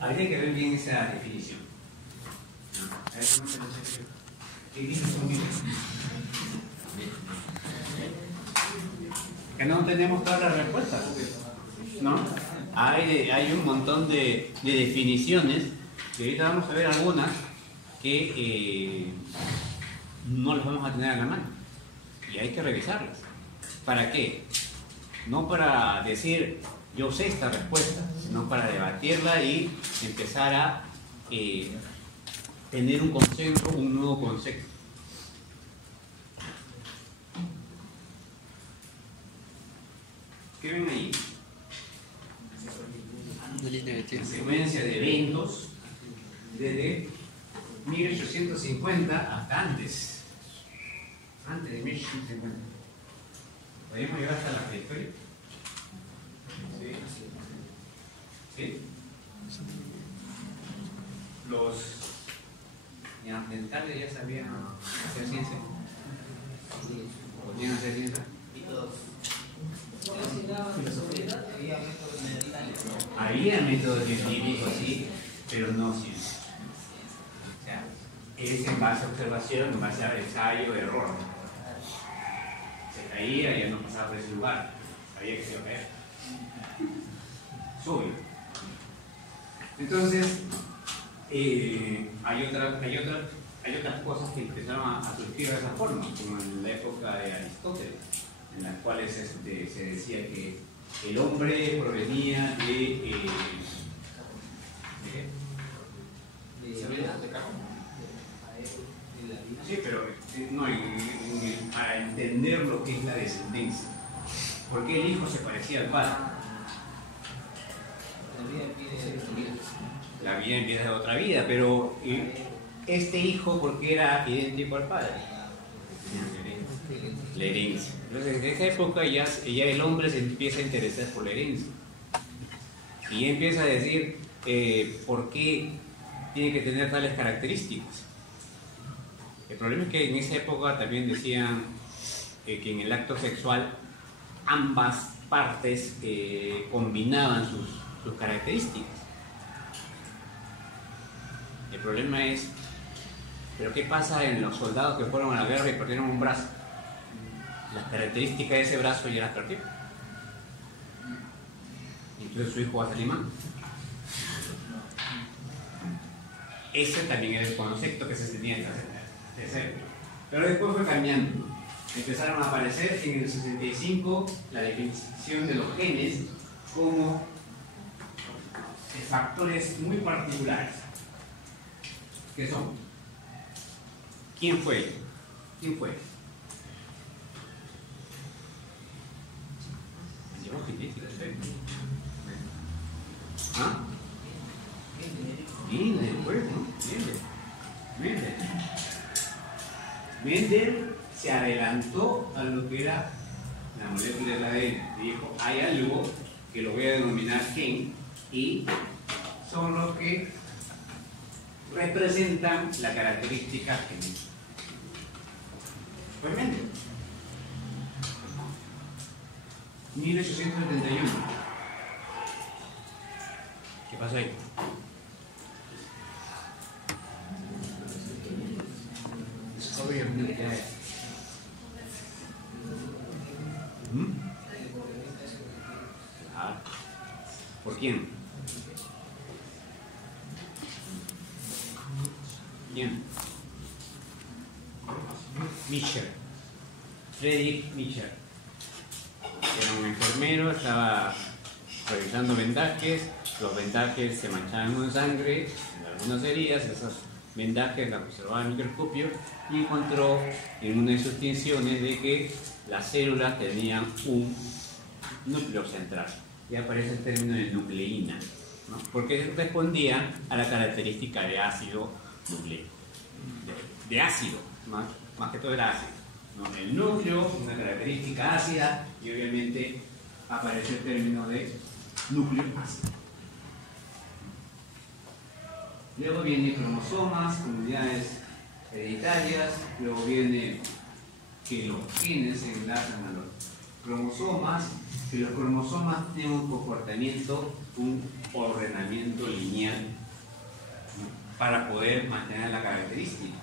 Habría que ver bien esa definición. A ver, ¿cómo se lo sé? ¿Qué dice conmigo? Que no tenemos todas las respuestas, ¿no? Hay un montón de definiciones, que ahorita vamos a ver algunas que no las vamos a tener a la mano. Y hay que revisarlas. ¿Para qué? No para decir, yo sé esta respuesta, sino para debatirla y empezar a tener un concepto, un nuevo concepto. ¿Qué ven ahí? Una línea de tiempo. Secuencia de eventos desde 1850 hasta antes. Antes de 1850. ¿Podríamos llegar hasta la prehistoria? ¿Sí? Los neandertales ya sabían hacer ciencia. ¿Podían hacer ciencia? Había métodos científicos, sí, pero no ciencia. O sea, es en base a observación, en base a ensayo, error. Se caía, ya no pasaba por ese lugar. Sabía que se iba a caer. Sube. Entonces, hay otras cosas que empezaron a surgir de esa forma, como en la época de Aristóteles, en las cuales se decía que el hombre provenía de sí, pero no, para entender lo que es la descendencia. ¿Por qué el hijo se parecía al padre? La vida empieza de otra vida, pero este hijo, ¿por qué era idéntico al padre? La herencia. Entonces, en esa época ya el hombre se empieza a interesar por la herencia. Y empieza a decir por qué tiene que tener tales características. El problema es que en esa época también decían que en el acto sexual ambas partes combinaban sus características. El problema es, ¿pero qué pasa en los soldados que fueron a la guerra y perdieron un brazo? Las características de ese brazo ya las perdió. Entonces su hijo va a salir mal. Ese también era el concepto que se tenía en esa época. Pero después fue cambiando. Empezaron a aparecer en el 65 la definición de los genes como factores muy particulares. ¿Qué son? ¿Quién fue? ¿Quién fue? Llevó genética, ¿sí? ¿Ah? Mendel, pues, ¿no? Mendel se adelantó a lo que era la molécula del ADN. Dijo, hay algo que lo voy a denominar gen y son los que representan la característica genética. Pues Mendel. 1871. ¿Qué pasó ahí? Discovery of nucleic acid. ¿Por quién? ¿Quién? Michel. Friedrich Michel. Era un enfermero, estaba revisando vendajes, los vendajes se manchaban con sangre, en algunas heridas, esas vendajes las observaba en el microscopio y encontró en una de sus tinciones de que las células tenían un núcleo central. Y aparece el término de nucleína, ¿no? Porque respondía a la característica de ácido nucleico, de ácido, más que todo era ácido, ¿no? El núcleo, una característica ácida, y obviamente aparece el término de núcleo ácido. Luego vienen cromosomas, comunidades hereditarias, luego viene que los genes se enlazan a los cromosomas, que los cromosomas tienen un comportamiento, un ordenamiento lineal, ¿no?, para poder mantener la característica.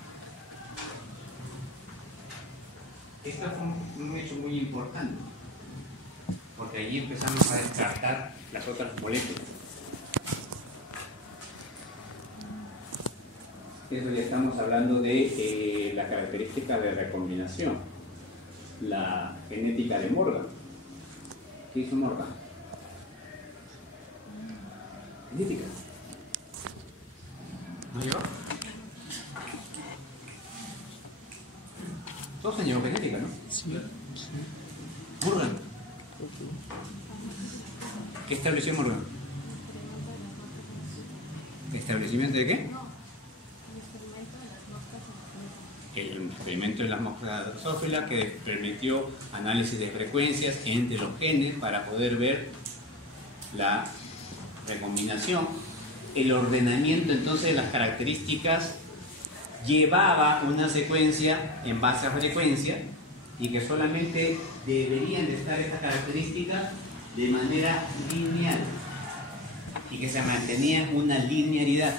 Esto fue un hecho muy importante, porque allí empezamos a descartar las otras moléculas. Eso ya estamos hablando de la característica de recombinación, la genética de Morgan. ¿Qué hizo Morgan? Genética. ¿No llegó? Todos han llevado genética, ¿no? Sí. Morgan. ¿Qué estableció Morgan? ¿Establecimiento de qué? El experimento de las moscas drosófilas, que permitió análisis de frecuencias entre los genes para poder ver la recombinación. El ordenamiento entonces de las características llevaba una secuencia en base a frecuencia, y que solamente deberían de estar estas características de manera lineal y que se mantenía una linealidad.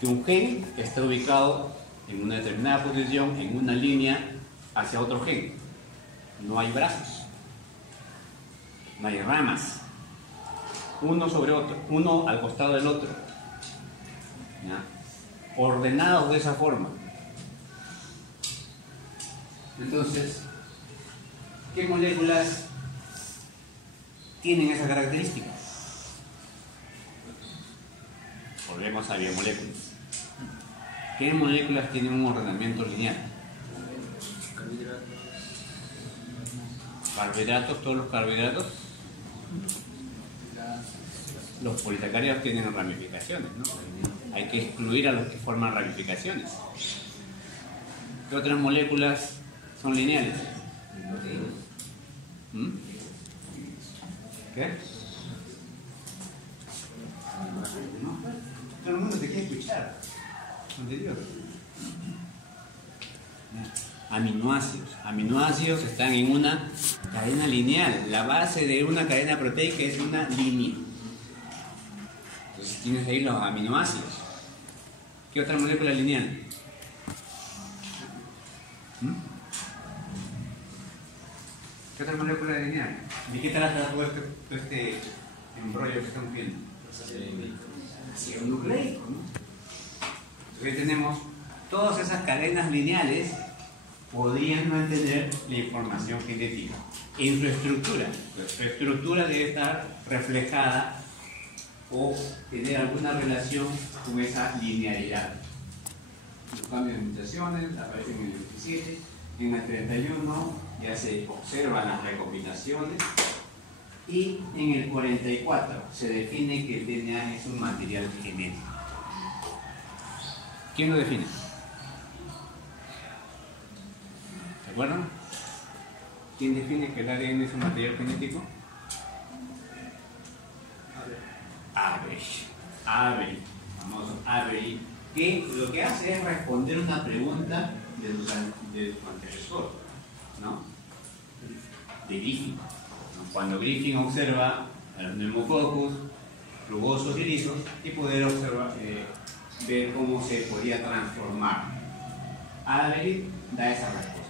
Que un gen está ubicado en una determinada posición, en una línea hacia otro gen. No hay brazos, no hay ramas, uno sobre otro, uno al costado del otro, ¿ya?, ordenados de esa forma. Entonces, ¿qué moléculas tienen esa característica? Volvemos a biomoléculas. ¿Qué moléculas tienen un ordenamiento lineal? Carbohidratos, todos los carbohidratos. Los polisacáridos tienen ramificaciones, ¿no? Hay que excluir a los que forman ramificaciones. ¿Qué otras moléculas son lineales? ¿Mm? ¿Qué? ¿No? Todo el mundo te quiere escuchar. Anterior. Aminoácidos. Aminoácidos están en una cadena lineal. La base de una cadena proteica es una línea. Entonces tienes ahí los aminoácidos. ¿Qué otra molécula lineal? ¿Mm? ¿Qué otra molécula lineal? ¿De qué trata todo este embrollo que estamos viendo? Ácido nucleico, ¿no? Entonces tenemos todas esas cadenas lineales, podrían mantener la información genética en su estructura. Su estructura debe estar reflejada o tener alguna relación con esa linealidad. Los cambios de mutaciones aparecen en el 27, en el 31 ya se observan las recombinaciones, y en el 44 se define que el DNA es un material genético. ¿Quién lo define? ¿Se acuerdan? ¿Quién define que el ADN es un material genético? Avery, famoso Avery, que lo que hace es responder una pregunta de su antecesor, ¿no? De Griffin, ¿no? Cuando Griffin observa a los Pneumococcus rugosos y lisos, y poder observar, ver cómo se podía transformar. Avery da esa respuesta.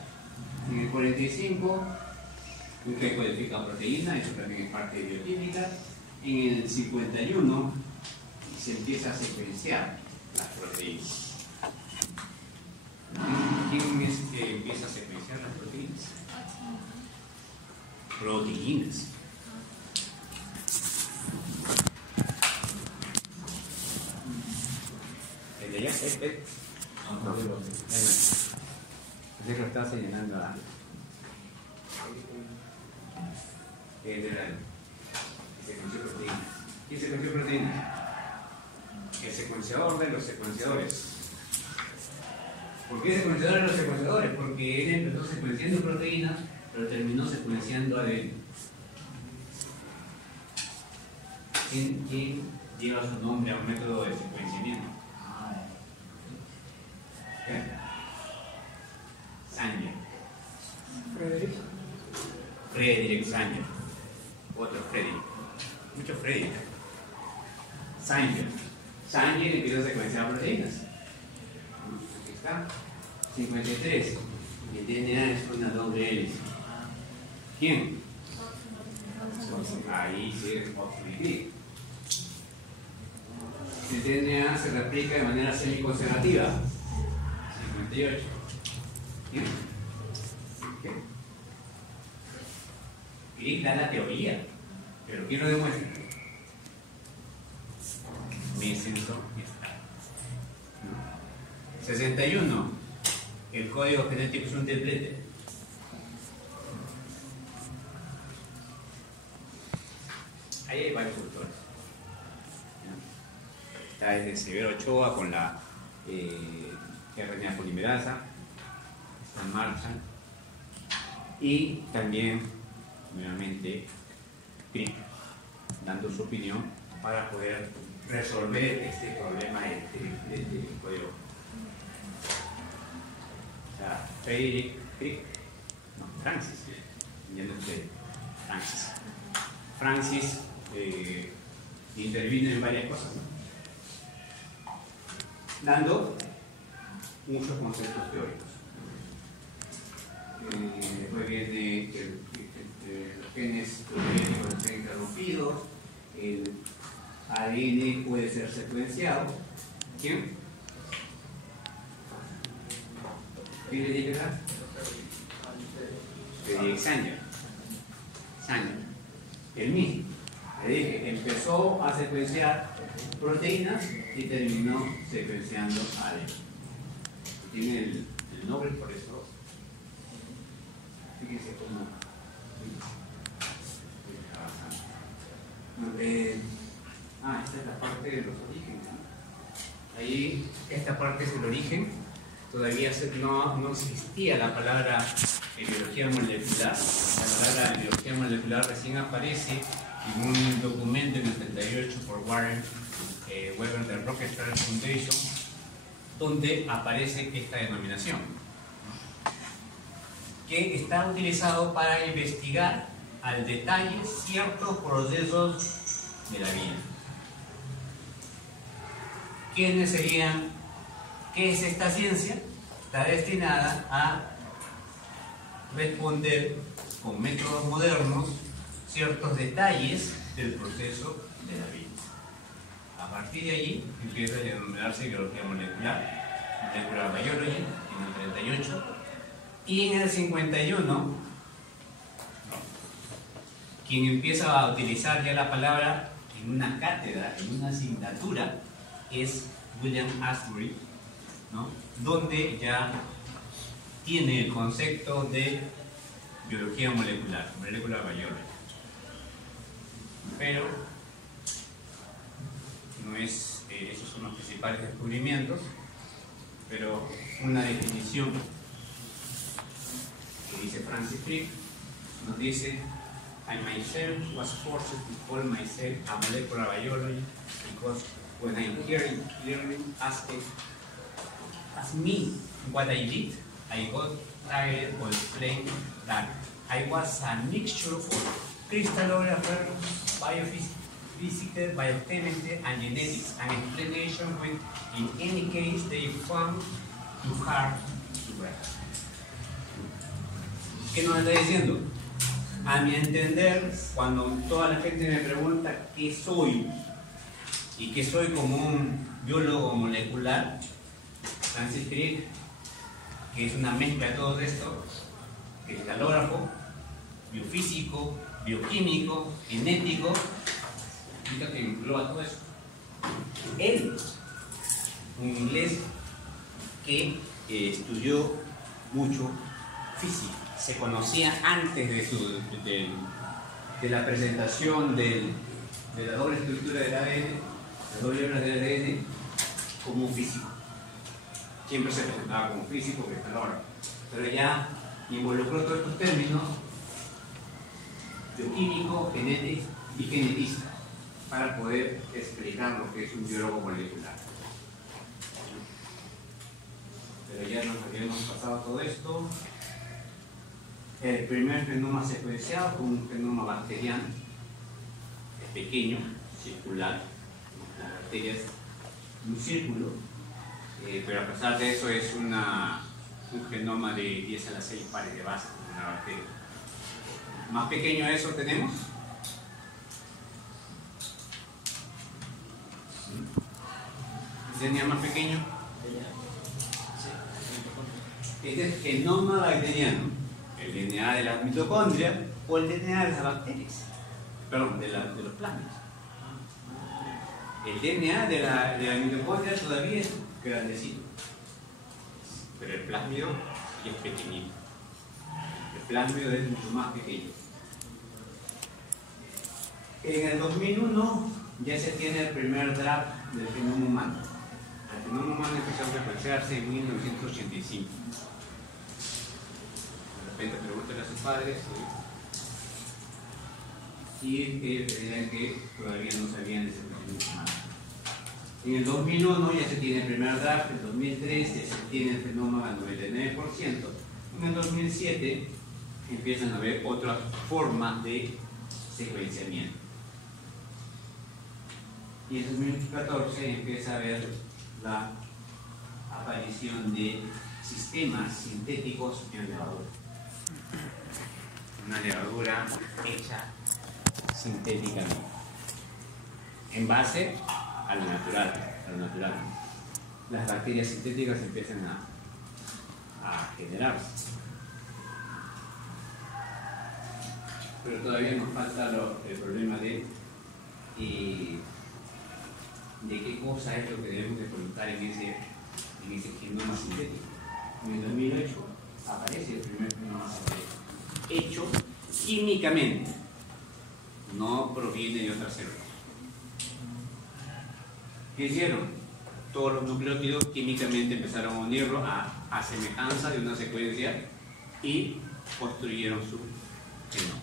En el 45, usted codifica proteína, eso también es parte de bioquímica. En el 51 se empieza a secuenciar las proteínas. ¿Quién es que empieza a secuenciar las proteínas? Proteínas. ¿El de allá? No. Pensé que lo estaba señalando a... El de la... Secuenció proteínas. ¿Quién secuenció proteínas? El secuenciador de los secuenciadores. ¿Por qué secuenciador de los secuenciadores? Porque él empezó secuenciando proteínas, pero terminó secuenciando ADN. ¿Quién lleva su nombre a un método de secuenciamiento? ¿Qué? Sanger. Frederick Sanger, otro Frederick, muchos Frederick. Sanger empieza a secuenciar proteínas. Aquí está, 53. El DNA es una doble hélice. ¿Quién? Ahí sí es Oxford. El DNA se replica de manera semiconservativa. 58. ¿Quién? Y da la teoría, pero ¿quién lo demuestra? Mesenso y está. 61. El código genético es un templete. Ahí hay varios autores. Está desde Severo Ochoa con la RNA polimerasa, está en marcha. Y también, nuevamente, Crick, dando su opinión para poder resolver este problema del código. O sea, Frederick Crick, no, Francis, ya no sé, Francis intervino en varias cosas, ¿no? Dando muchos conceptos teóricos. Después viene los genes genéticos están interrumpidos, el ADN puede ser secuenciado. ¿Quién? ¿Quién le dije acá? Frederick Sanger. El mismo. Le dije, empezó a secuenciar proteínas y terminó secuenciando ADN. Tiene el Nobel por eso. Fíjense cómo. Esta es la parte de los orígenes, ¿no? Ahí, esta parte es el origen. Todavía no existía la palabra biología molecular. La palabra biología molecular recién aparece en un documento en el 38 por Warren Weber del Rockefeller Foundation, donde aparece esta denominación, que está utilizado para investigar al detalle ciertos procesos de la vida. ¿Quiénes serían? ¿Qué es esta ciencia? Está destinada a responder con métodos modernos ciertos detalles del proceso de la vida. A partir de allí empieza a denominarse biología molecular, molecular biology, en el 38, y en el 51, quien empieza a utilizar ya la palabra en una cátedra, en una asignatura, es William Astbury, ¿no? Donde ya tiene el concepto de biología molecular, molecular biology. Pero no es, esos son los principales descubrimientos, pero una definición que dice Francis Crick nos dice: I myself was forced to call myself a molecular biologist because when I clearly asked me what I did, I got tired of explaining that I was a mixture of crystallographer, biophysical, biochemistry, and genetics, an explanation which, in any case, they found too hard to grasp. ¿Qué nos está diciendo? A mi entender, cuando toda la gente me pregunta qué soy y qué soy como un biólogo molecular, Francis Crick, que es una mezcla de todo esto, cristalógrafo, biofísico, bioquímico, genético, que engloba todo eso. Él, un inglés que estudió mucho física, se conocía antes de la presentación de la doble estructura del ADN, las doble hebras del ADN, como un físico. Siempre se presentaba como físico, cristalógrafo, pero ya involucró todos estos términos: bioquímico, genético y genetista, para poder explicar lo que es un biólogo molecular. Pero ya nos habíamos pasado todo esto. El primer genoma secuenciado fue un genoma bacteriano, es pequeño, circular, las bacterias, un círculo, pero a pesar de eso es un genoma de 10 a la 6 pares de bases de una bacteria. Más pequeño eso tenemos. ¿DNA más pequeño? Este es el genoma bacteriano, el DNA de las mitocondrias o el DNA de las bacterias, perdón, de los plasmidos. El DNA de la mitocondria todavía es grandecito, pero el plásmido es pequeñito. El plásmido es mucho más pequeño. En el 2001 ya se tiene el primer draft del genoma humano. El genoma humano empezó a secuenciarse en 1985. De repente pregúntale a sus padres y ellos creían que todavía no sabían de secuenciamiento humano. En el 2001 ya se tiene el primer draft, en el 2003 ya se tiene el genoma al 99%, en el 2007 empiezan a haber otras formas de secuenciamiento. Y en 2014 empieza a haber la aparición de sistemas sintéticos en levadura. Una levadura hecha sintéticamente, en base a lo natural. Las bacterias sintéticas empiezan a generarse. Pero todavía nos falta el problema de qué cosa es lo que debemos de colocar en ese genoma sintético. En el 2008 aparece el primer genoma sintético, hecho químicamente, no proviene de otras células. ¿Qué hicieron? Todos los nucleótidos químicamente empezaron a unirlo a semejanza de una secuencia y construyeron su genoma.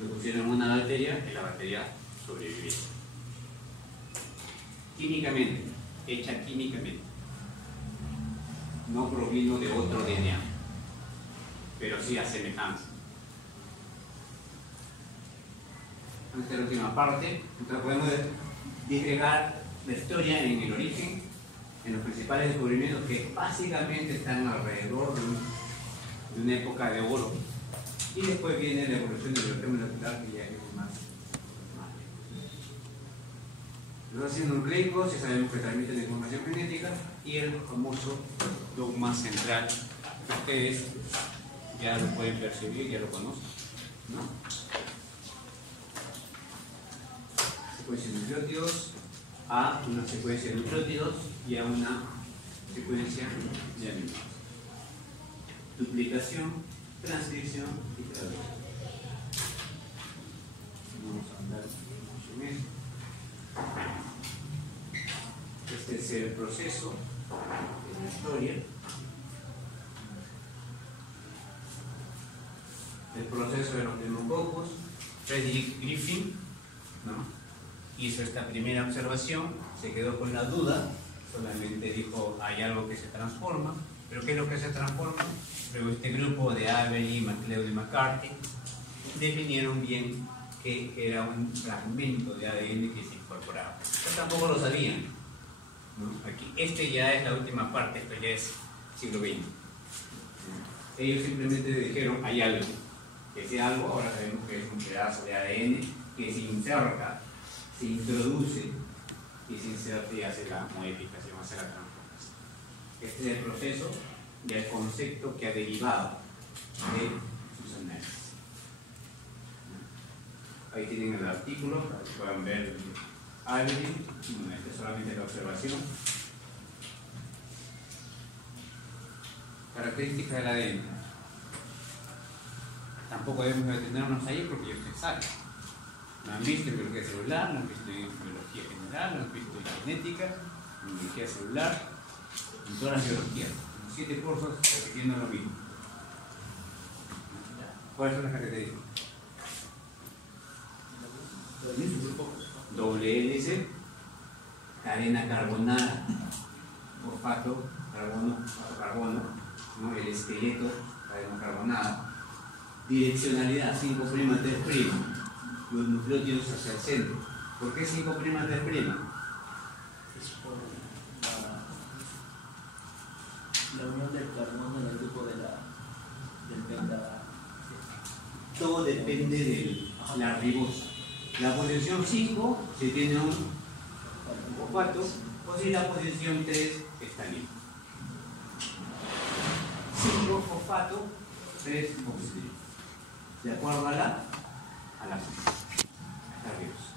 Lo pusieron en una bacteria y la bacteria sobrevivió. Químicamente, hecha químicamente. No provino de otro DNA, pero sí a semejanza. Esta es la última parte. Entonces podemos disgregar la historia en el origen, en los principales descubrimientos que básicamente están alrededor de una época de oro. Y después viene la evolución del biología molecular, que ya es más. Los ácidos nucleicos ya sabemos que transmiten información genética, y el famoso dogma central, que ustedes ya lo pueden percibir, ya lo conocen, ¿no? Secuencia de nucleótidos a una secuencia de nucleótidos y a una secuencia de aminoácidos. Duplicación, transcripción y traducción. Vamos a andar mucho en eso. Este es el proceso de la historia. El proceso de los neumococos. Frederick Griffin, ¿no?, hizo esta primera observación, se quedó con la duda, solamente dijo hay algo que se transforma, pero ¿qué es lo que se transforma? Luego este grupo de Avery, MacLeod y McCarthy definieron bien que era un fragmento de ADN que se incorporaba. Pero tampoco lo sabían, ¿no? Aquí, ya es la última parte, esto ya es siglo XX. Ellos simplemente dijeron hay algo, que ese algo ahora sabemos que es un pedazo de ADN que se inserta, se introduce y se inserta y hace la modificación, hace la transformación. Este es el proceso y el concepto que ha derivado de sus análisis. Ahí tienen el artículo para que puedan ver Avery. Bueno, esta es solamente la observación. Características del ADN. Tampoco debemos detenernos ahí porque ellos se saben. Lo han visto en biología celular, lo han visto en biología general, lo han visto en genética, en biología celular, en todas las biologías. Los 7 cursos repitiendo lo mismo. ¿Cuáles son las características? Doble hélice, cadena carbonada, fosfato, carbono, ¿no? El esqueleto cadena carbonada. Direccionalidad 5', 3'. Los nucleótidos hacia el centro. ¿Por qué 5', 3'? Es por la unión del carbono en el grupo del penta. Todo depende de la ribosa. La posición 5 se tiene un fosfato, o si la posición 3 está libre. 5 fosfato, 3 oxígeno. De acuerdo a la ribosa.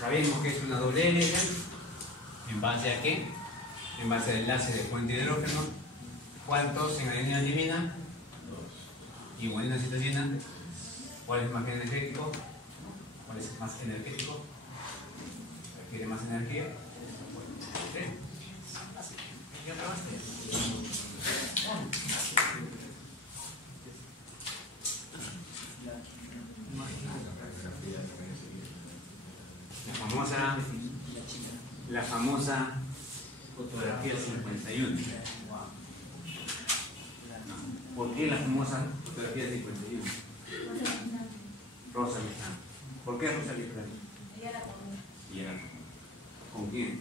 Sabemos que es una doble hélice. ¿En base a qué? En base al enlace de fuente de hidrógeno. ¿Cuántos en adenina timina? 2. ¿Y guanina citosina? ¿Cuál es más energético? ¿Cuál es más energético? ¿Requiere más energía? ¿Sí? Así. ¿Y otra más? La famosa fotografía 51. ¿Por qué la famosa fotografía 51? Rosa Lizán. ¿Por qué Rosa Lizán? Ella la comió. ¿Y era con quién?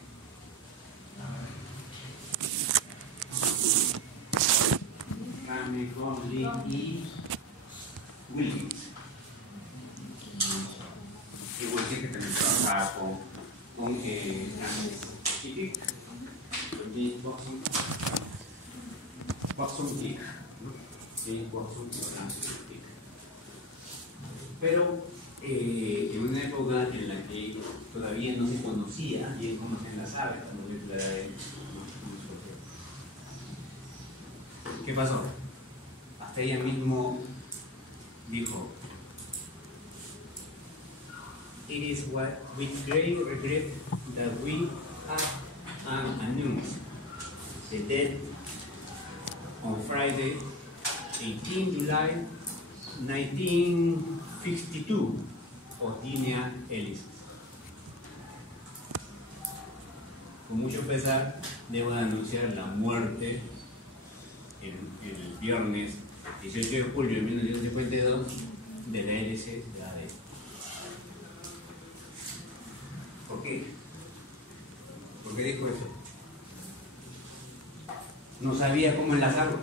Kame, Conley y Wilkins. Y Wilkins que también trabajaba con Kitik, Watson Kick, pero en una época en la que todavía no se conocía bien cómo se enlazaba esta molécula de ADN. ¿Qué pasó? Hasta ella mismo dijo: "It is with great regret that we have announced the death on Friday, 18 July 1952 of Dinah Ellis. Con mucho pesar, debo de anunciar la muerte el viernes 18 de julio de 1952 de la hélice de ADN. ¿Por qué? ¿Por qué dijo eso? No sabía cómo enlazarlo.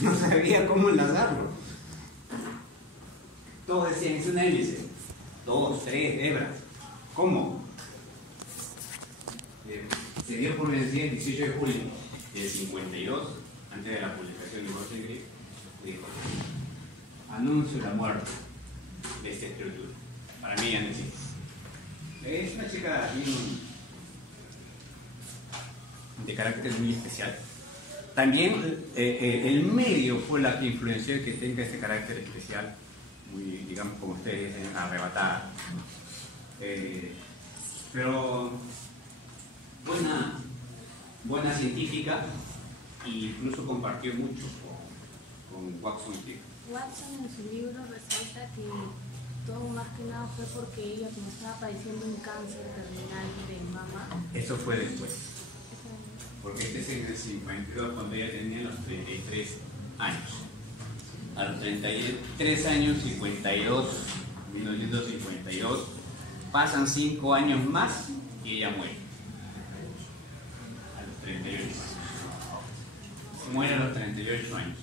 No sabía cómo enlazarlo. Todos decían, es una hélice. 2, 3 hebras. ¿Cómo? Se dio por vencida el 18 de julio del 52, antes de la publicación de Rosengrip, dijo: anuncio la muerte de esta estructura. Para mí ya no existe. Es una chica de carácter muy especial. También el medio fue la que influenció que tenga este carácter especial, muy, digamos, como ustedes dicen, arrebatada. Pero buena científica, e incluso compartió mucho con Watson Crick. Watson en su libro resalta que todo más que nada fue porque ella, como estaba padeciendo un cáncer terminal de mama. Eso fue después. Porque este es en el 52, cuando ella tenía los 33 años. A los 33 años, 1952, pasan 5 años más y ella muere. A los 38 años. Muere a los 38 años.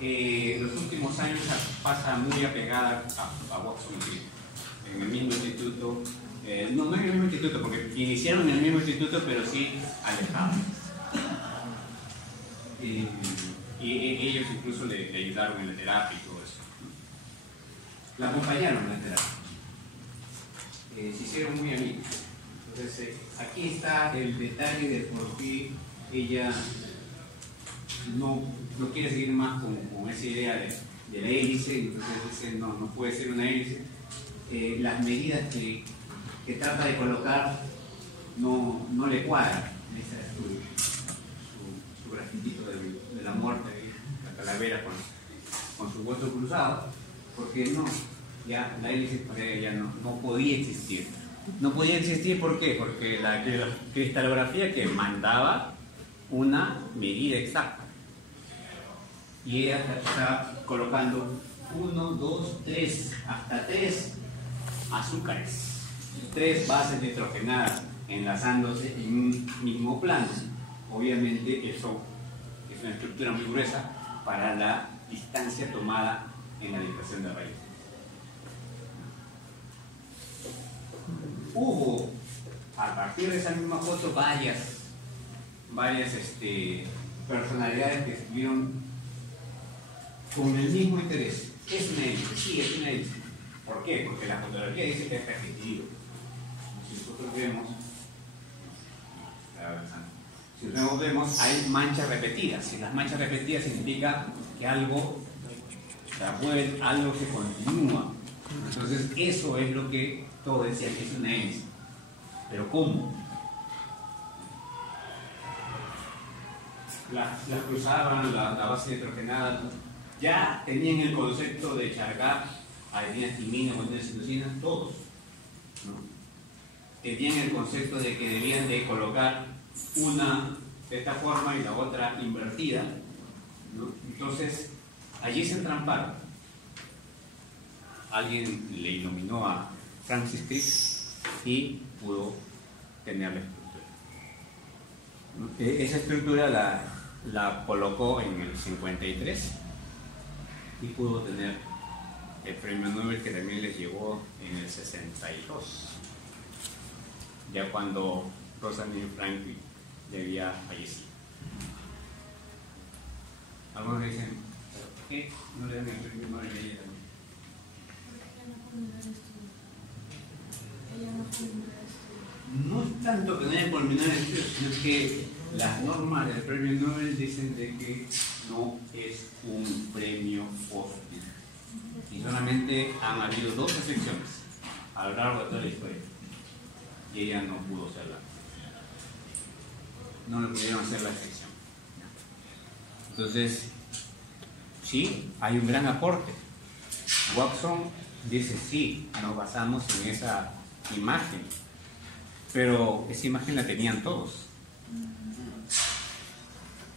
Los últimos años pasa muy apegada a Watson Crick. En el mismo instituto, no en el mismo instituto, porque iniciaron en el mismo instituto, pero sí alejados. Y ellos incluso le ayudaron en la terapia y todo eso. La acompañaron en la terapia. Se hicieron muy amigos. Entonces, aquí está el detalle de por qué ella no quiere seguir más con esa idea de la hélice. Entonces dice, no puede ser una hélice. Las medidas que trata de colocar no le cuadran. Esa es su grafitito de la muerte, la calavera con su hueso cruzado, porque ya la hélice para ella ya no podía existir. No podía existir, ¿por qué? Porque la cristalografía que mandaba una medida exacta. Y ella está colocando 1, 2, 3, hasta 3 azúcares, 3 bases nitrogenadas enlazándose en un mismo plano. Obviamente eso es una estructura muy gruesa para la distancia tomada en la dispersión de raíz. Hubo, a partir de esa misma foto, varias personalidades que estuvieron con el mismo interés. Es una hélice, sí, es una hélice. ¿Por qué? Porque la fotografía dice que está repetido. Si nosotros vemos, hay manchas repetidas. Y las manchas repetidas significa que algo se continúa. Entonces, eso es lo que todos decían que es una hélice. Pero ¿cómo? Las cruzaban, la base nitrogenada, ya tenían el concepto de Chargaff, adenina, timina, guanina, citosina, todos, ¿no? Tenían el concepto de que debían de colocar una de esta forma y la otra invertida, ¿no? Entonces, allí se entramparon. Alguien le iluminó a Francis Crick y pudo tener la estructura, ¿no? Esa estructura la colocó en el 53 y pudo tener el premio Nobel, que también les llegó en el 62, ya cuando Rosalind Franklin ya había fallecido. Algunos dicen, ¿por qué no le dan el premio Nobel a ella? No es tanto que no haya culminado el estudio, sino que las normas del premio Nobel dicen de que no es un premio póstumo. Y solamente han habido 2 excepciones a lo largo de toda la historia. Y ella no pudo serla. No le pudieron hacer la excepción. Entonces, sí, hay un gran aporte. Watson dice, sí, nos basamos en esa imagen. Pero esa imagen la tenían todos.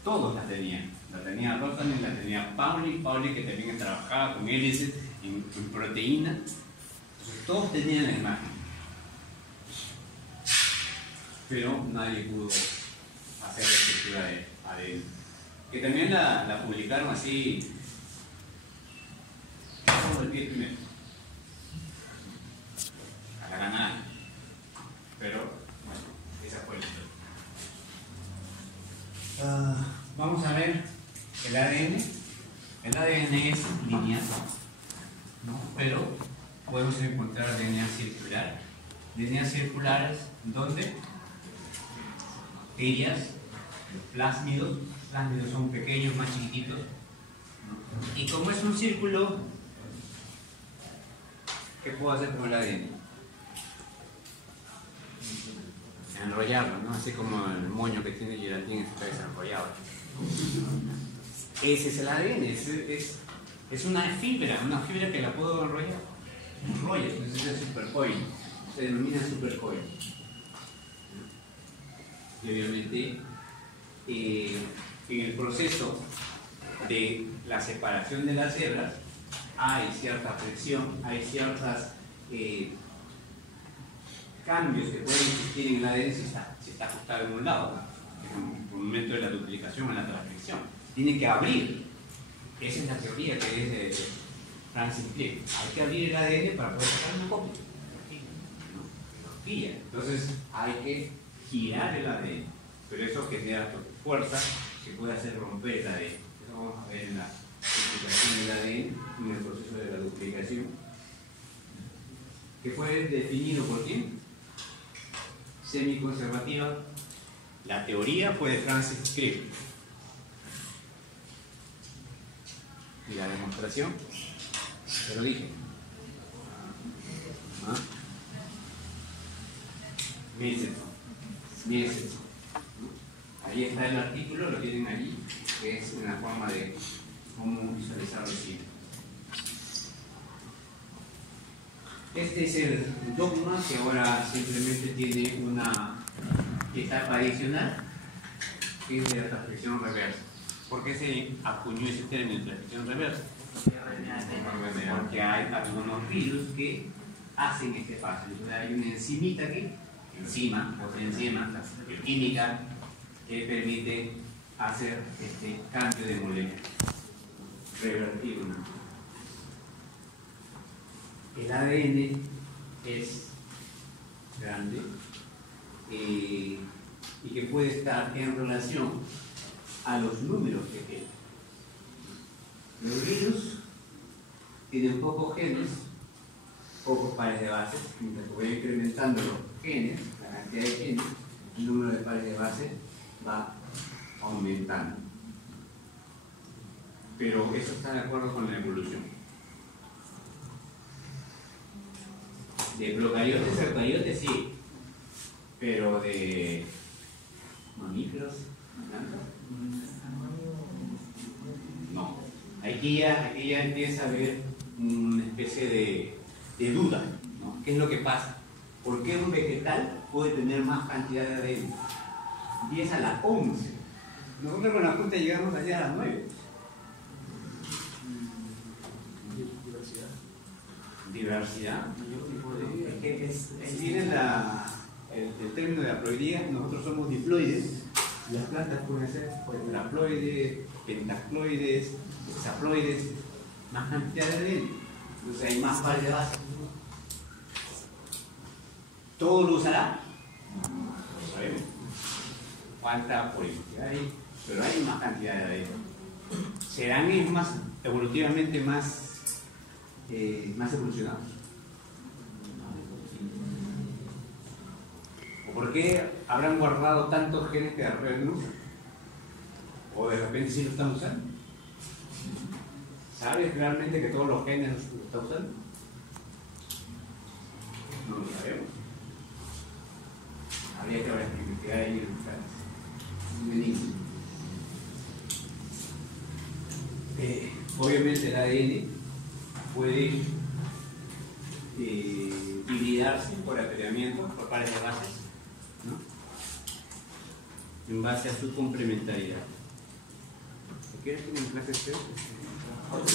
Todos la tenían. La tenía Rosalind, la tenía Pauli que también trabajaba con hélices en proteína. Entonces, todos tenían la imagen. Pero nadie pudo hacer la estructura de ADN. Que también la publicaron así, todo el pie primero. A la ganada. Pero, bueno, esa fue la historia. Vamos a ver el ADN. El ADN es lineal, ¿no? Pero podemos encontrar DNA circular. DNA circulares, ¿dónde? Ellas, los plásmidos. Los plásmidos son pequeños, más chiquititos, ¿no? Y como es un círculo, ¿qué puedo hacer con el ADN? Enrollarlo, ¿no? Así como el moño que tiene Geraldine en su cabeza, enrollado. Ese es el ADN, es una fibra que la puedo enrollar. Enrolla, entonces es supercoil, se denomina supercoil. Y obviamente, en el proceso de la separación de las hebras, hay cierta presión, hay ciertos cambios que pueden existir en el ADN si está ajustado en un lado, ¿no? En el momento de la duplicación o la transcripción. Tiene que abrir. Esa es la teoría que es de Francis Crick. Hay que abrir el ADN para poder sacar una copia. ¿No? Entonces hay que girar el ADN. Pero eso genera fuerza que puede hacer romper el ADN. Eso vamos a ver en la duplicación del ADN, en el proceso de la duplicación. Que fue definido por quién? Semiconservativa. La teoría fue de Francis Crick. Y la demostración, te lo dije. ¿Ah? Mieses. Ahí está el artículo, lo tienen allí, que es una forma de cómo visualizarlo así. Este es el dogma que ahora simplemente tiene una etapa adicional, que es de la transcripción reversa. ¿Por qué se acuñó ese término de transcripción reversa? Porque hay algunos virus que hacen este paso. Entonces hay una enzimita aquí, otra enzima bioquímica, que permite hacer este cambio de molécula, revertir una. El ADN es grande y que puede estar en relación a los números que tiene. Los virus tienen pocos genes, pocos pares de bases. Mientras que voy incrementando los genes, la cantidad de genes, el número de pares de bases va aumentando. Pero eso está de acuerdo con la evolución. De procariotes a eucariotes sí, pero de mamíferos, no. Aquí ya empieza a haber una especie de duda, ¿no? ¿Qué es lo que pasa? ¿Por qué un vegetal puede tener más cantidad de ADN? 10 a la 11. Nosotros con la punta llegamos allá a las 9. Diversidad. Es viene el término de haploidía. Nosotros somos diploides. Las plantas pueden ser haploides, pentacloides, hexaploides, más cantidad de ADN. Entonces hay más pares de base. ¿Todo lo usará? No lo sabemos. Falta política ahí, pero hay más cantidad de ADN. Serán más evolutivamente más evolucionados. ¿O por qué habrán guardado tantos genes que de repente no usan? ¿O de repente sí lo están usando? ¿Sabes realmente que todos los genes los están usando? No lo sabemos. Habría que haber investigar ahí en los casos. Obviamente el ADN puede hibridarse por apareamiento, por pares de bases, ¿no? En base a su complementariedad. ¿Si quieres que me clase usted? ¿Cuánto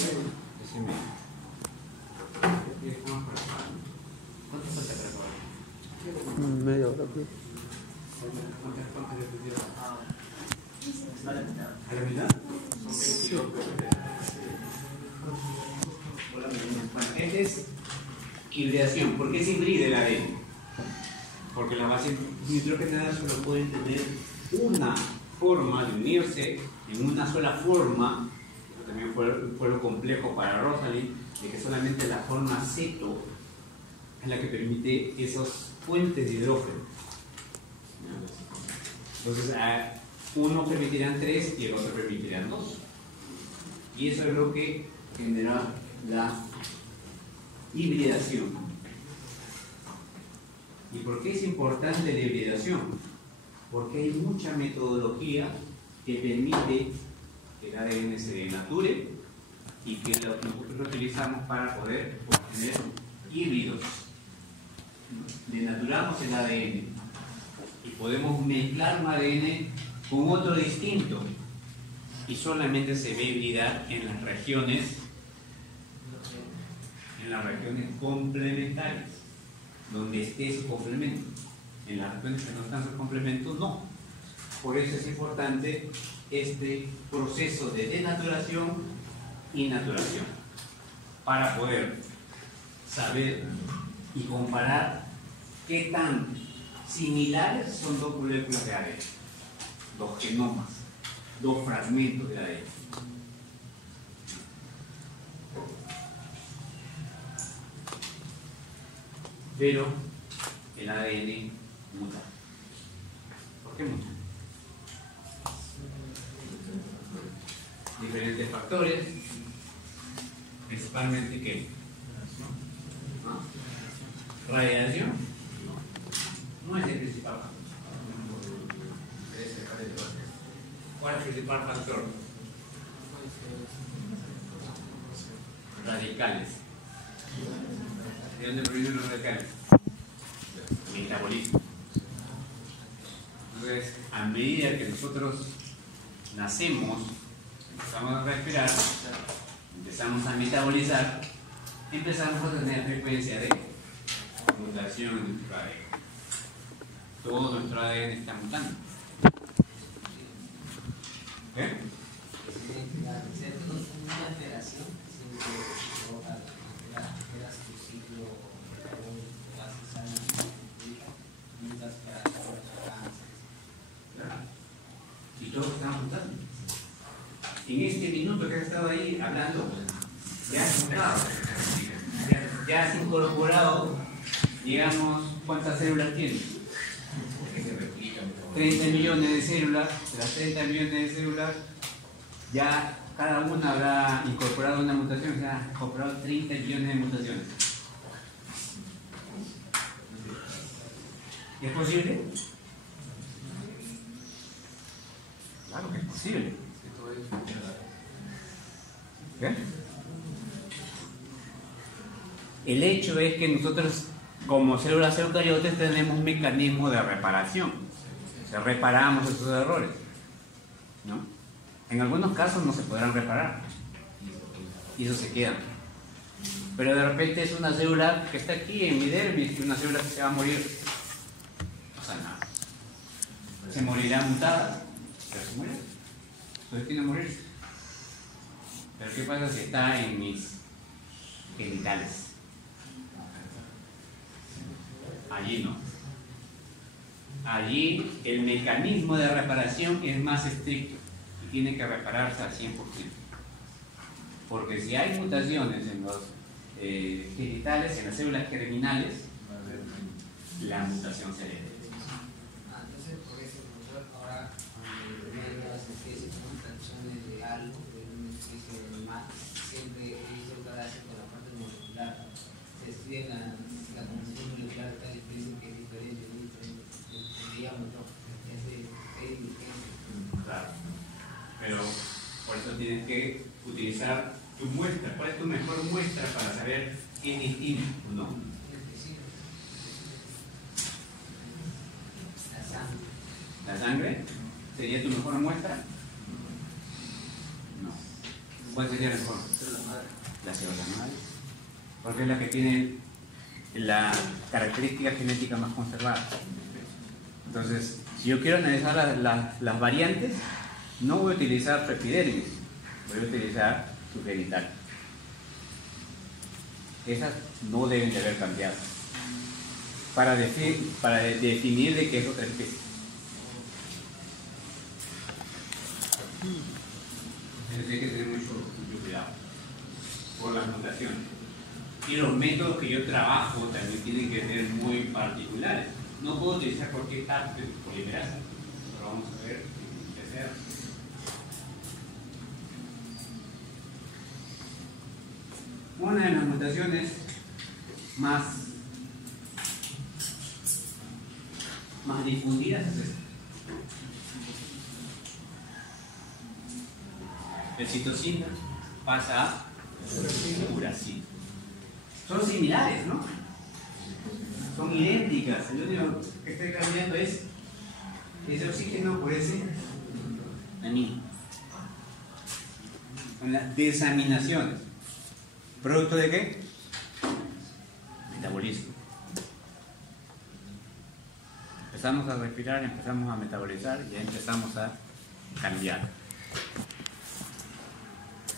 falta para acabar? Media hora. ¿Cuántas repetidas? ¿A la mitad? Sí. Bueno, esta es hibridación. ¿Por qué se hibrida el ADN? Porque las bases nitrogenadas solo pueden tener una forma de unirse en una sola forma. Esto también fue lo complejo para Rosalind, de que solamente la forma ceto es la que permite esos puentes de hidrógeno. Entonces, uno permitirán 3 y el otro permitirán 2. Y eso es lo que genera la hibridación. ¿Y por qué es importante la hibridación? Porque hay mucha metodología que permite que el ADN se denature y que nosotros lo utilizamos para poder obtener híbridos. Denaturamos el ADN y podemos mezclar un ADN con otro distinto y solamente se ve hibridar en las regiones complementarias, donde esté su complemento. En las regiones que no están sus complementos, no. Por eso es importante este proceso de denaturación y naturación, para poder saber y comparar qué tan similares son dos moléculas de ADN, dos genomas, dos fragmentos de ADN. Pero el ADN muta. ¿Por qué muta? Diferentes factores, principalmente ¿qué? ¿No? Radiación. No es el principal factor. ¿Cuál es el principal factor? Radicales. ¿De dónde provienen los radicales? Metabolismo. Entonces, a medida que nosotros nacemos, empezamos a respirar, empezamos a metabolizar, empezamos a tener frecuencia de mutación en nuestro ADN. Todo nuestro ADN está mutando. ¿Eh? Una alteración sin que provoca tu ciclo o haces algo mientras para cáncer. Y todos estamos mutando. En este minuto que has estado ahí hablando, ya has mutado, ya has incorporado, digamos, ¿cuántas células tienes? 30 millones de células. De las 30 millones de células, ya cada una habrá incorporado una mutación, o sea, ha incorporado 30 millones de mutaciones. ¿Es posible? Claro que es posible. ¿Qué? El hecho es que nosotros, como células eucariotas, tenemos un mecanismo de reparación. O sea, reparamos esos errores, ¿no? En algunos casos no se podrán reparar y eso se queda. Pero de repente es una célula que está aquí en mi dermis, una célula que se va a morir. No pasa nada. Se morirá mutada, pero se muere. Entonces tiene que morirse. Pero ¿qué pasa si está en mis genitales? Allí no. Allí el mecanismo de reparación es más estricto y tiene que repararse al 100%. Porque si hay mutaciones en los genitales, en las células germinales, la mutación se hereda. Entonces, por eso, ahora, en las especies con mutaciones de algo, de una especie de animal, siempre he visto que hace con la parte molecular. Se estudia la composición molecular de cada especie que es diferente, digamos, ¿no? Claro. Pero por eso tienes que utilizar tu muestra. ¿Cuál es tu mejor muestra para saber si es distinto o no? La sangre. ¿La sangre? ¿Sería tu mejor muestra? No. ¿Cuál sería la mejor? La célula madre. Porque es la que tiene la característica genética más conservada. Entonces, si yo quiero analizar las variantes, no voy a utilizar tu epidermis, voy a utilizar tu genital. Esas no deben de haber cambiado para definir de qué es otra especie. Entonces hay que tener mucho cuidado por las mutaciones. Y los métodos que yo trabajo también tienen que ser muy particulares. No puedo utilizar cualquier parte de polimerasa, pero vamos a ver qué hacer. Una de las mutaciones más difundidas es esta. El citosina pasa a uracilo. Son similares, ¿no? Son idénticas. Lo único que estoy cambiando es ese oxígeno por ese amino. Son las desaminaciones. ¿Producto de qué? Metabolismo. Empezamos a respirar, empezamos a metabolizar y ya empezamos a cambiar.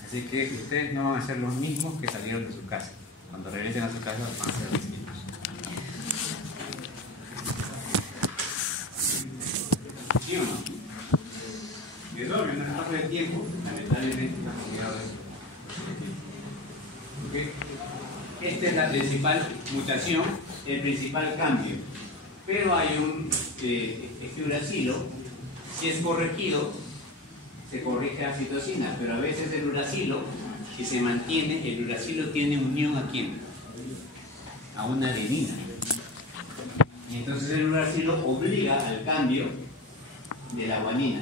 Así que ustedes no van a ser los mismos que salieron de su casa. Cuando regresen a su casa van a ser distintos. ¿Sí o no? Y es obvio, en el paso del tiempo, lamentablemente, está cambiado eso. ¿Okay? Esta es la principal mutación, el principal cambio. Pero hay este uracilo, si es corregido, se corrige a citosina, pero a veces el uracilo, si se mantiene, el uracilo tiene unión a quién? A una adenina. Y entonces el uracilo obliga al cambio de la guanina.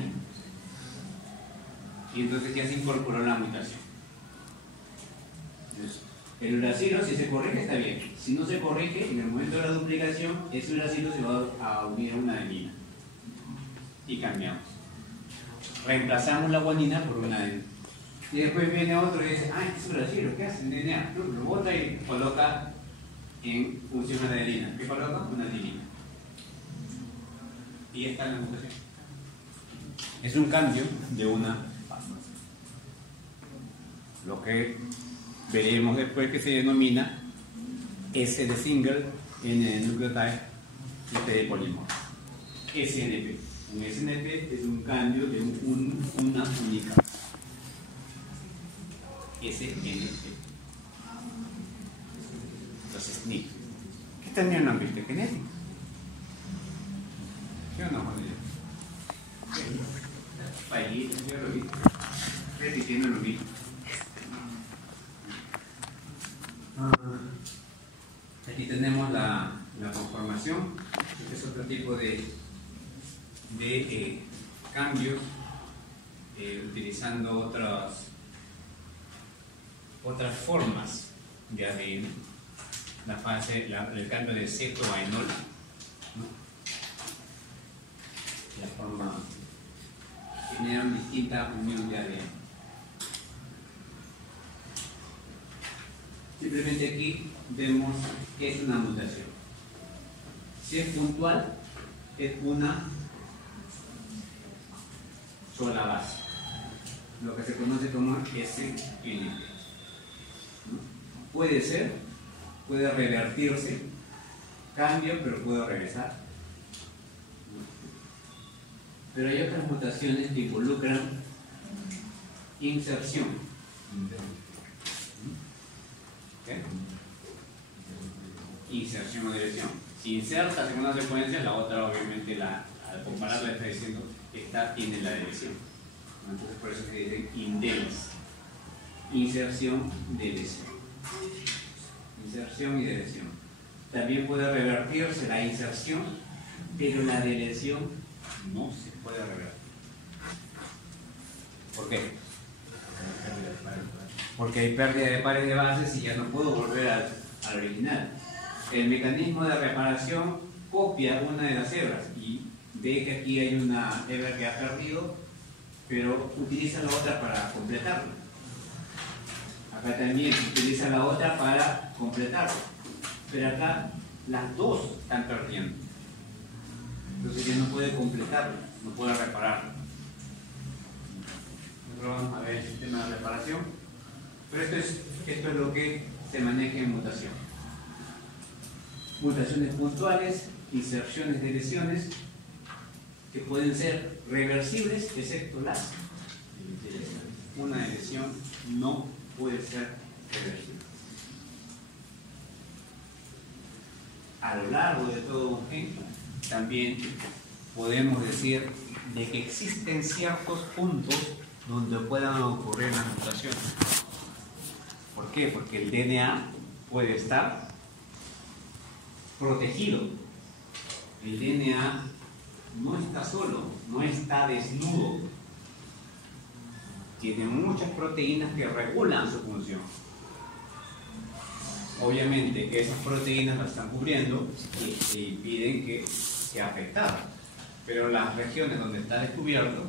Y entonces ya se incorporó la mutación. Entonces, El uracilo, si se corrige, está bien. Si no se corrige, en el momento de la duplicación, ese uracilo se va a unir a una adenina. Y cambiamos. Reemplazamos la guanina por una adenina. Y después viene otro y dice, este es uracilo, ¿qué hace? DNA. Lo bota y coloca en función a la adenina. ¿Qué coloca? Una adenina. Y esta es la mutación. Es un cambio de una fase. Lo que veremos después que se denomina S de single, N de nucleotide y P de polimorfo. SNP. Un SNP es un cambio de una única. SNP. Los SNP. ¿Qué tendrían nombre? ¿Genético? ¿Sí o no, Juan? Allí, yo lo vi. Repitiendo lo mismo. Aquí tenemos la conformación. Este es otro tipo de cambios utilizando otras formas de ADN. La fase, el cambio de ceto a enol, ¿no? La forma generan distinta unión de ADN. Simplemente aquí vemos que es una mutación. Si es puntual, es una sola base, lo que se conoce como SNP. ¿No? Puede revertirse, cambia, pero puede regresar. Pero hay otras mutaciones que involucran inserción. ¿Okay? Inserción o deleción. Si insertas en una secuencia, la otra obviamente al compararla está diciendo que esta tiene la deleción. Entonces por eso se dice indeles. Inserción, deleción. Inserción y deleción. También puede revertirse la inserción, pero la deleción no se puede revertir. ¿Por qué? Porque hay pérdida de pares de bases y ya no puedo volver al original. El mecanismo de reparación copia una de las hebras y ve que aquí hay una hebra que ha perdido, pero utiliza la otra para completarla. Acá también utiliza la otra para completarla, pero acá las dos están perdiendo. Entonces ya no puede completarla, no puede repararla. Nosotros vamos a ver el sistema de reparación, pero esto es lo que se maneja en mutación. Mutaciones puntuales, inserciones de lesiones que pueden ser reversibles, excepto las deleciones. Una lesión no puede ser reversible. A lo largo de todo un gen, también podemos decir de que existen ciertos puntos donde puedan ocurrir las mutaciones. ¿Por qué? Porque el DNA puede estar protegido. El DNA no está solo, no está desnudo. Tiene muchas proteínas que regulan su función. Obviamente esas proteínas las están cubriendo y impiden que sea afectada. Pero las regiones donde está descubierto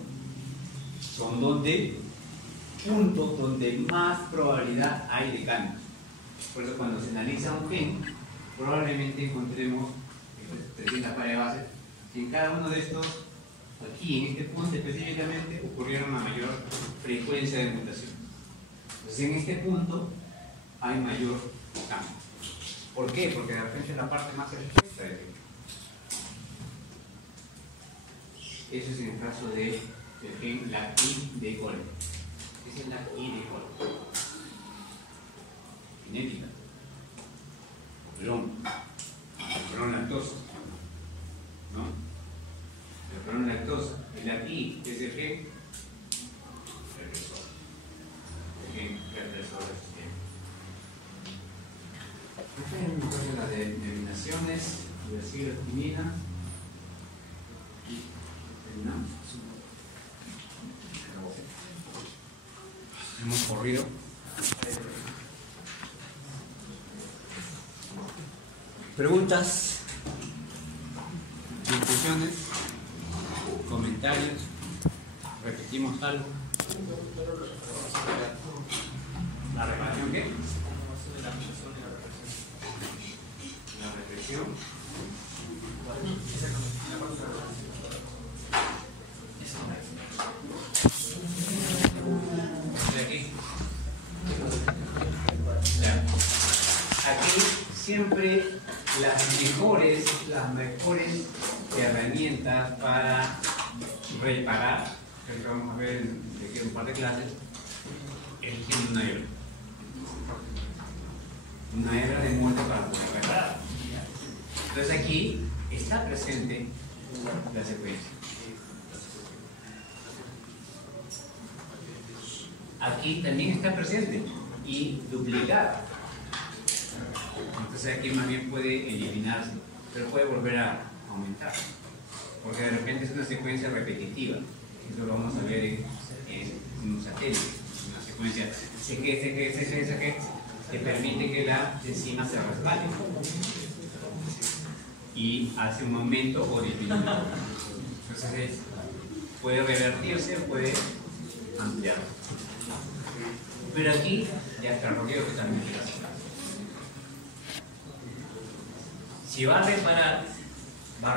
son puntos donde más probabilidad hay de cambio. Por eso cuando se analiza un gen, probablemente encontremos 300 pares de bases. Y en cada uno de estos, aquí en este punto específicamente, ocurrieron una mayor frecuencia de mutación. Entonces en este punto hay mayor cambio. ¿Por qué? Porque de repente es la parte más expuesta del gen. Eso es en el caso del gen LAC-I de cole. Esa es la I de cole. Genética. Perdón, lactosa. ¿No? Perdón, lactosa. El LAC-I es el gen represor. El gen represor del sistema. Esta es mi cosa de las denominaciones, uracilostimina. Terminamos. Hemos corrido. Preguntas, discusiones, comentarios, repetimos algo. ¿La reparación qué? La represión. De aquí. Ya. Aquí siempre las mejores herramientas para reparar, que vamos a ver de aquí en un par de clases, es una hebra. Una hebra de molde para poder reparar. Entonces aquí está presente la secuencia. Aquí también está presente y duplicada. Entonces aquí más bien puede eliminarse, pero puede volver a aumentar, porque de repente es una secuencia repetitiva. Eso lo vamos a ver en un satélite, una secuencia seque, que permite que la enzima se resbale y hace un aumento o disminución. Entonces puede revertirse, puede ampliarse. Pero aquí ya está rodeado totalmente la zona. Si va a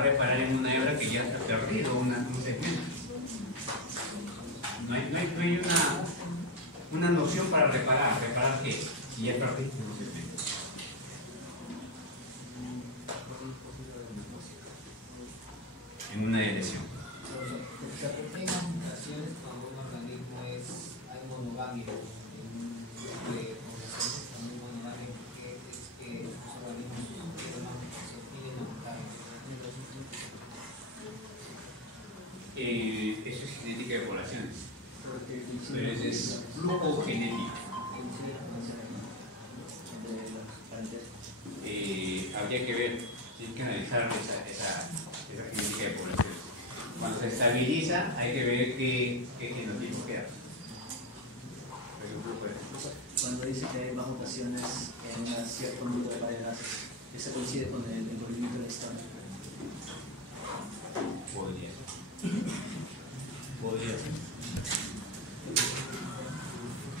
reparar en una hebra que ya está perdido, un segmento. No hay una noción para reparar. ¿Reparar qué? Si ya perdí un segmento. En una lesión. ¿Qué mutaciones cuando un organismo hay monogamia? De poblaciones también monogamia, porque es que los organismos se piden a mutar. Eso es genética de poblaciones, pero eso es flujo genético. Habría que ver, hay que analizar esa genética de poblaciones. Cuando se estabiliza, hay que ver qué genotipo queda. Cuando dice que hay más mutaciones en un cierto número de variedades, ¿eso coincide con el envolvimiento del estado? Podría ser.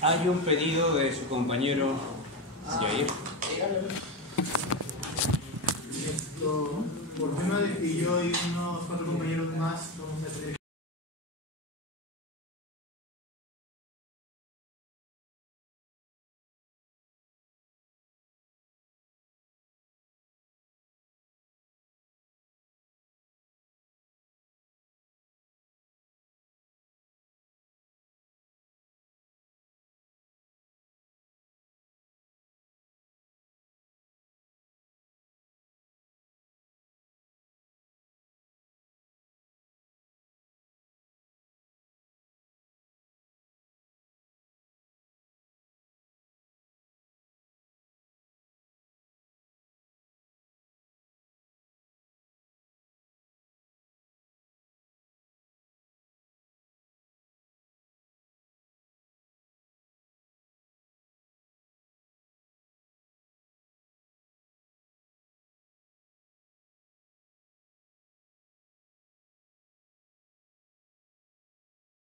Hay un pedido de su compañero Yair. Por tema de que yo y unos 4 compañeros más vamos a hacer